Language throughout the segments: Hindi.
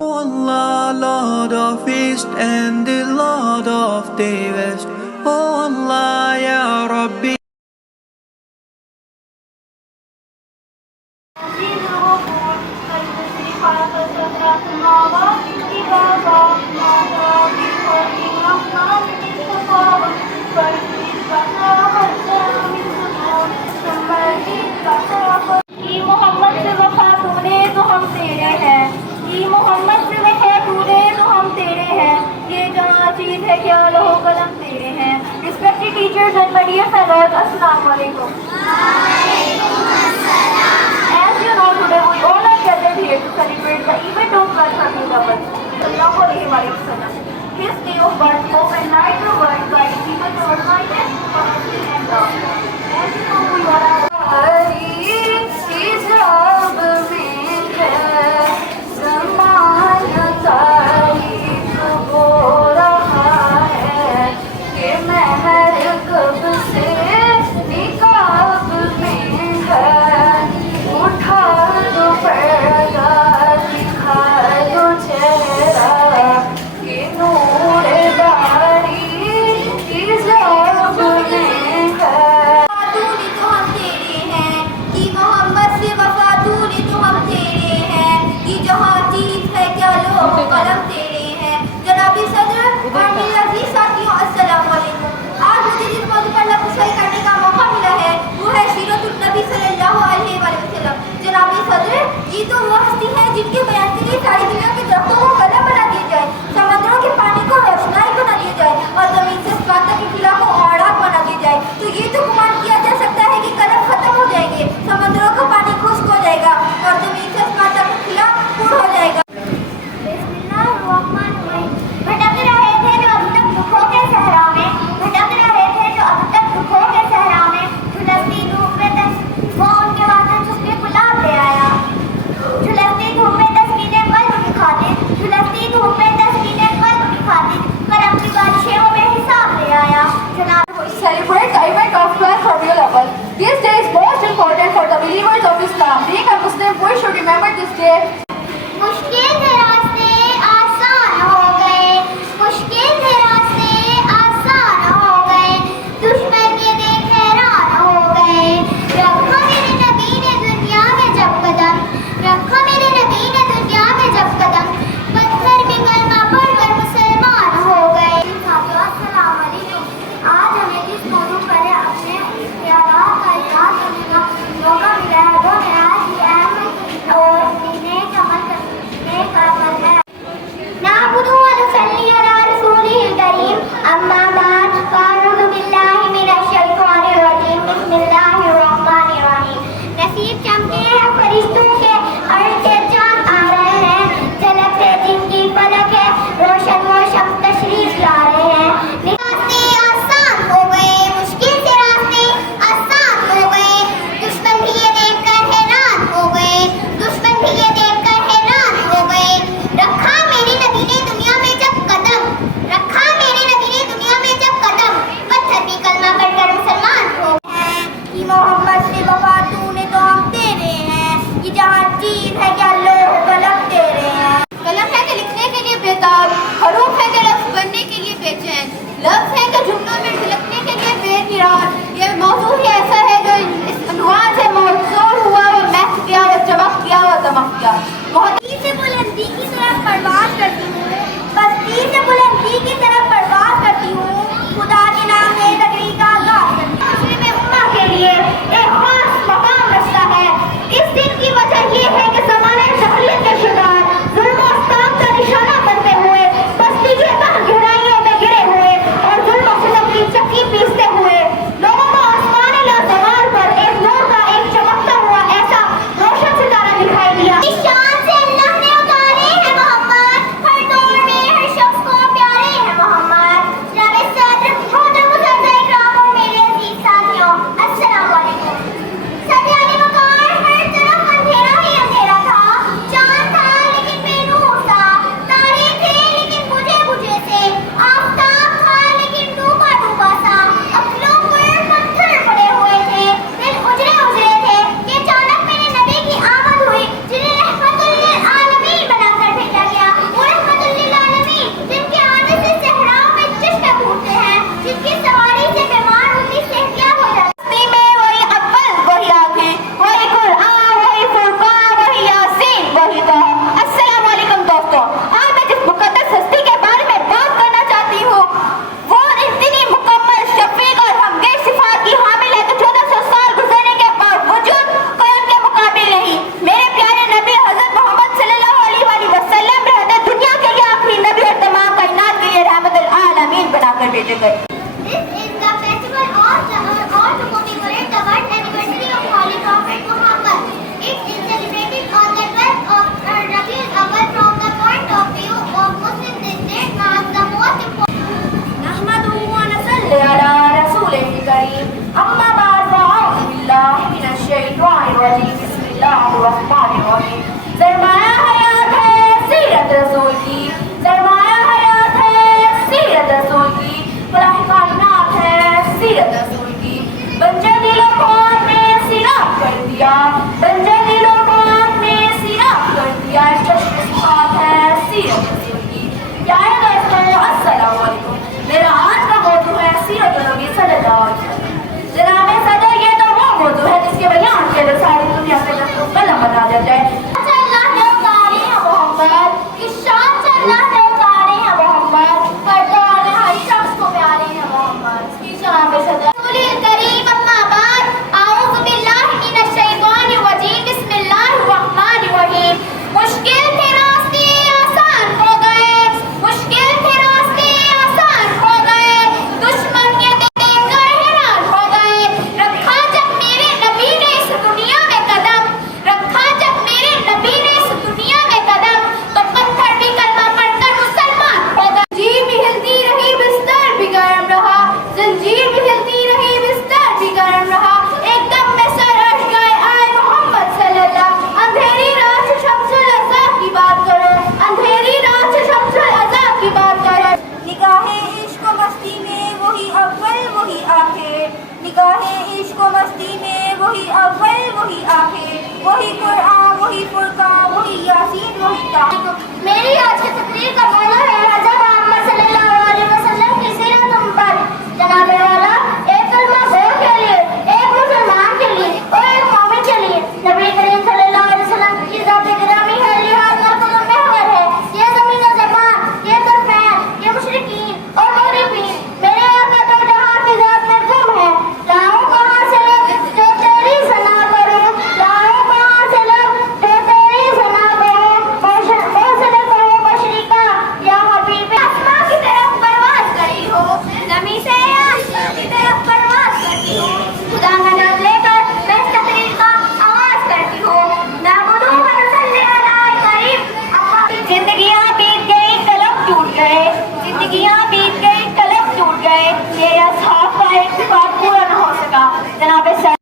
O Allah, Lord of East and the Lord of the West. O Allah, Ya Rabbi. Mohammad से वफा तूने तो हम तेरे हैं, मोहम्मद से वफा तूने तो हम तेरे हैं, ये जहाँ चीज है क्या लहो कलम तेरे हैं। Respected teachers and my dear fellows, Assalamu alaikum. As you know, today we all are gathered here to celebrate the event of Rabiul Awwal. Sallallahu alaihi wasallam. His day of birth opened light the world, guiding people towards kindness, honesty and love. As you know, we all are पूजा करें। This is the festival all to commemorate the birth anniversary of Holy Prophet Muhammad. It is celebrated on the 12th of Rabiul Awwal. From the point of view of Muslims, this date marks the most important. नहमदुहु व नसल्ली अला रसूलिल करीम। अम्मा बाद फ़अऊज़ु बिल्लाहि मिनश शैतानिर रजीम। बिस्मिल्लाहिर रहमानिर रहीम। सरमाया हयात है सीरत रसूल की, सरमाया हयात है सीरत रसूल की, फलाह कायनात है सीरत रसूल की। बंजर दिलों को आपने सिराग कर दिया, बंजर दिलों को आपने सिराग कर दिया। चश्म सिफात है सीरत रसूल की। प्यारे दोस्तों, अस्सलाम वालेकुम। मेरा आज का मौजू है सीरत नबी सल्लल्लाहु अलैहि वसल्लम। जनाब सदर, ये तो वो मौजू है जिसके बयान के लिए सारी दुनिया से दस्तों कलम बना दिया जाए। अल्लाह ने उतारे हैं मोहम्मद, इस शान से अल्लाह ने उतारे हैं मोहम्मद, करते वाले हर शख्स को प्यारे हैं मोहम्मद। जनाब सदर रसूलिल करीम, अम्मा बाद, आऊज़ु बिल्लाहि मिनश शैतानिर रजीम। बिस्मिल्लाहिर रहमानिर रहीम। मुश्किल थे रास्ते आसान हो गए, मुश्किल थे रास्ते आसान हो गए, दुश्मन ये देखकर हैरान हो गए। रखा जब मेरे नबी ने इस दुनिया में कदम, रखा जब मेरे नबी ने इस दुनिया में कदम, तो पत्थर भी कलमा पढ़कर मुसलमान हो गए। जंजीर भी हिलती रही, बिस्तर भी गर्म रहा, जंजीर भी हिलती रही, बिस्तर भी गर्म रहा। एकदम में सर अट गए आए मोहम्मद सल्लल्लाहु। अंधेरी रात से शम्सुल अज़ा की बात करो, अंधेरी रात से शम्सुल अज़ा की बात करो। निगाहे इश्क व मस्ती में वही अव्वल वही आखिर, निगाहे इश्क व मस्ती में वही अव्वल वही आखिर, वही कुरान वही फुरकान वही यासीन वही तारीख। मेरी आज की तकरीर का मौजू है हज़रत मोहम्मद सल्लल्लाहु अलैहि वसल्लम की सीरत पर। जनाब वाला, एक कलमा गो के लिए, एक मुसलमान के लिए और एक मोमिन के लिए नबी करीम सल्लल्लाहु अलैहि वसल्लम की ज़ात गिरामी है, लिहाज मरकज़ महवर है। ये ज़मीन और ज़बान, ये तरफ़ैन, ये मुशरिकीन और मुहरिफीन मेरे आका दो जहां की ज़ात में गुम है। लाऊं कहां से लब जो तेरी सना करूं, लाऊं कहां से लब जो तेरी सना करूं। हौसले कहो मशरिका या हबीब, आसमां की तरफ परवाज़ करी हो, ज़मीं से आसमां की तरफ परवाज़ करती हो। खुदा का नाम लेकर मैं इस तकरीर का आगाज़ करती हूँ। नअबुदु व नसल्ली अला करीम। जिंदगियां बीत गई, कलम टूट गए, जिंदगियां बीत गई, कलम टूट गए। मेरे असहाब का एक भी बात पूरा न हो सका। जनाब सर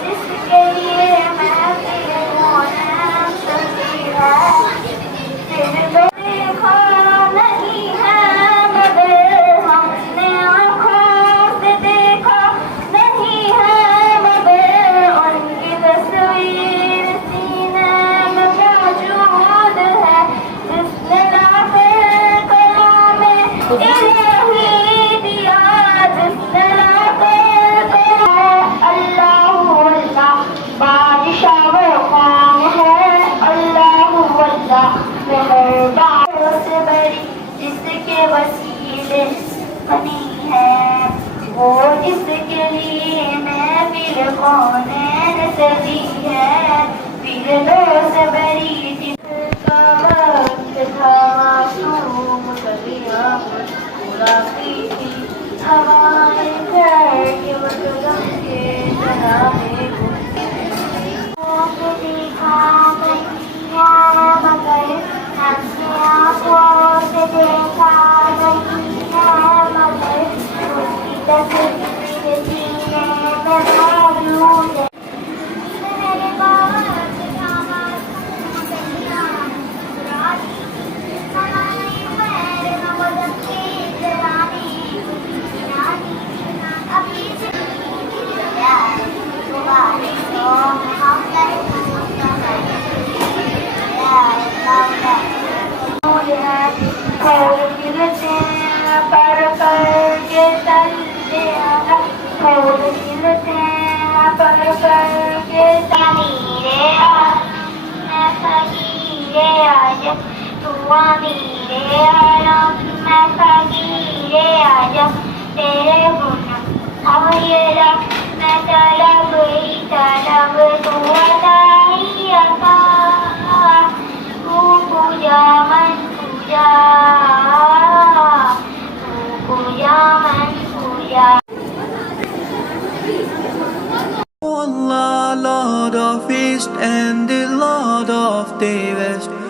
जिसके लिए मैं देखा नहीं है मगर हमने आँखों से देखा नहीं है मगर उनकी तस्वीर सीने में मौजूद है। जिसने लाखे कलाम में इलाही दिया, जिसने लाखे अल्लाह बादशाह वो काम है, अल्लाह मेहरबान से बड़ी जिसके वसीले बनी है। वो जिसके लिए महफिल कौनैन सजी है, फिरदौस बरी जिसका वक्त था, मासूम कलियां मुस्कुराती थी, हवाएं घर के मकदम के जनाने देखा नहीं है मगर हमने आँखों से देखा नहीं है मगर उसकी तस्वीर सीने में मौजूद है। मेरे बाबा के दामाद कलियां मुस्कुराती थी, हमारे पैर नवदम के जलाने अभी से और मिलते पर के तले और मिलते पर के तमीरे मैं फकीरे आज तू अमीरे आलम मैं फकीरे आज तेरे गुण और ये रब मैं तलब ही तलब तू अता ही अता तू पूजा मन पूजा तू पूजा मन पूजा। O Allah, Lord of East and the Lord of the West.